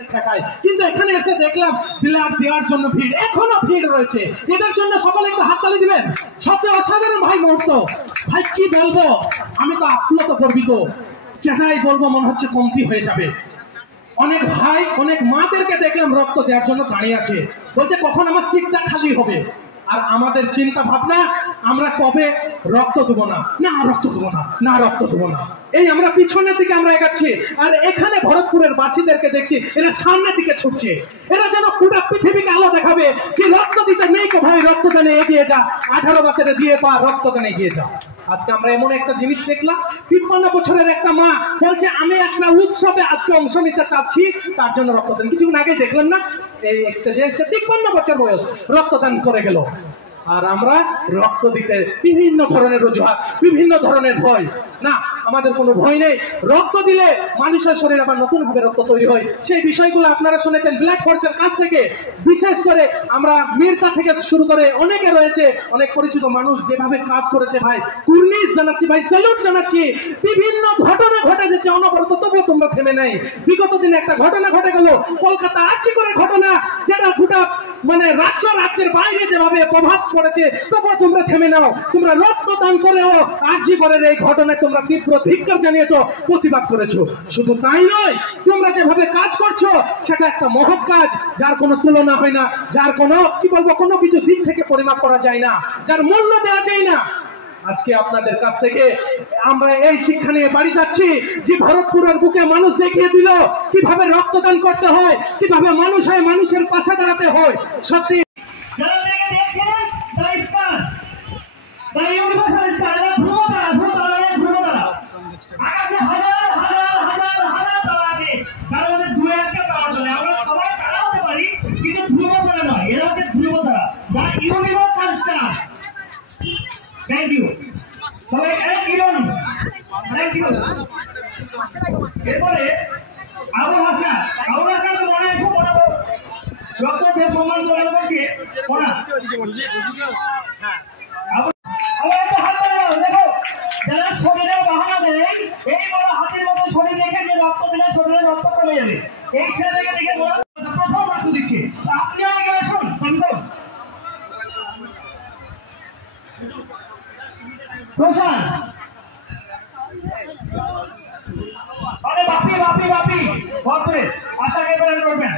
কিন্তু এখানে এসে দেখলাম ব্লাড দেওয়ার জন্য ভিড়, এখনো ভিড় রয়েছে। এদের জন্য সকলে একটু হাততালি দিবেন। সবচেয়ে অসাধারণ ভাই মুহূর্ত, ভাই কি বলবো, আমি তো আপ্লুত গর্বিত, যেটাই বলবো মনে হচ্ছে কমতি হয়ে যাবে। অনেক ভাই অনেক মাদেরকে দেখলাম রক্ত দেওয়ার জন্য দাঁড়িয়ে আছে, বলছে কখন আমার সিটটা খালি হবে। আর আমাদের চিন্তা ভাবনা, আমরা কবে রক্ত দেবো না, না রক্ত দেবো না, না রক্ত দেবো না। এই আমরা পিছনের দিকে আমরা এগাচ্ছি, আর এখানে ভরতপুরের বাসীদেরকে দেখছি এরা সামনের দিকে ছুটছে। এরা যেন পুরো পৃথিবীকে আলো দেখাবে যে রক্ত দিতে নেই তো ভাই, রক্তদানে এগিয়ে যা, 18 বছরে দিয়ে পা, রক্তদানে এগিয়ে যা। আজকে আমরা এমন একটা জিনিস দেখলাম, 53 বছরের একটা মা বলছে আমি একটা উৎসবে আজকে অংশ নিতে চাচ্ছি, তার জন্য রক্তদান। কিছুক্ষণ আগে দেখলেন না, এই এক্সটেজে 53 বছর বয়স রক্তদান করে গেল। আর আমরা রক্ত দিতে বিভিন্ন ধরনের অজুহাত, বিভিন্ন ধরনের ভয়। না, আমাদের কোনো ভয় নেই। রক্ত দিলে মানুষের শরীরে আবার নতুন ভাবে রক্ত তৈরি হয়। সেই বিষয়গুলো আপনারা শুনেছেন ব্লাড ফোর্সের কাছ থেকে। বিশেষ করে আমরা মির্জা থেকে শুরু করে অনেকে রয়েছে, অনেক পরিচিত মানুষ যেভাবে কাজ করেছে ভাই, কুর্নিশ জানাচ্ছি ভাই, স্যালুট জানাচ্ছি। বিভিন্ন ঘটনা ঘটে যাচ্ছে অনবরত, তবুও তোমরা থেমে নাই। বিগত দিনে একটা ঘটনা ঘটে গেল, কলকাতা আর্জি করে ঘটনা, যেটা গোটা মানে রাজ্যের বাইরে যেভাবে প্রভাব পড়েছে, তবুও তোমরা থেমে নাও। তোমরা রক্তদান করেও আর্জি করের এই ঘটনায় তোমরা তীব্র ধিক্কার জানিয়েছো, প্রতিবাদ করেছো। শুধু তাই নয়, তোমরা যেভাবে কাজ করছো সেটা একটা মহৎ কাজ, যার কোনো তুলনা হয় না, যার কোনো কি বলবো কোনো কিছু দিক থেকে পরিমাপ করা যায় না, যার মূল্য দেওয়া যায় না। আজকে আপনাদের কাছ থেকে আমরা এই শিক্ষা নিয়ে বাড়ি যাচ্ছি যে ভরতপুরের বুকে মানুষ দেখিয়ে দিল কিভাবে রক্তদান করতে হয়, কিভাবে মানুষ হয় মানুষের পাশে দাঁড়াতে হয়। সত্যি Thank you. সবাই থ্যাংক ইউ। এরপরে আবু হাসান, আবু হাসান তো মনে আছে রক্ত দিয়ে সম্মান করে বলছে ওরা। যারা শরীরে বাহানা দেয়, এই বড় হাতির মতো শরীর দেখে যে রক্ত দিলে শরীরে রক্ত কমে যাবে, এই ছেলেটাকে দেখে প্রথম রক্ত দিচ্ছে। আপনিও আগে আসুন। প্রশান বাপি বাপি বাপি বাপরে আশাকে প্রেরণ করবেন।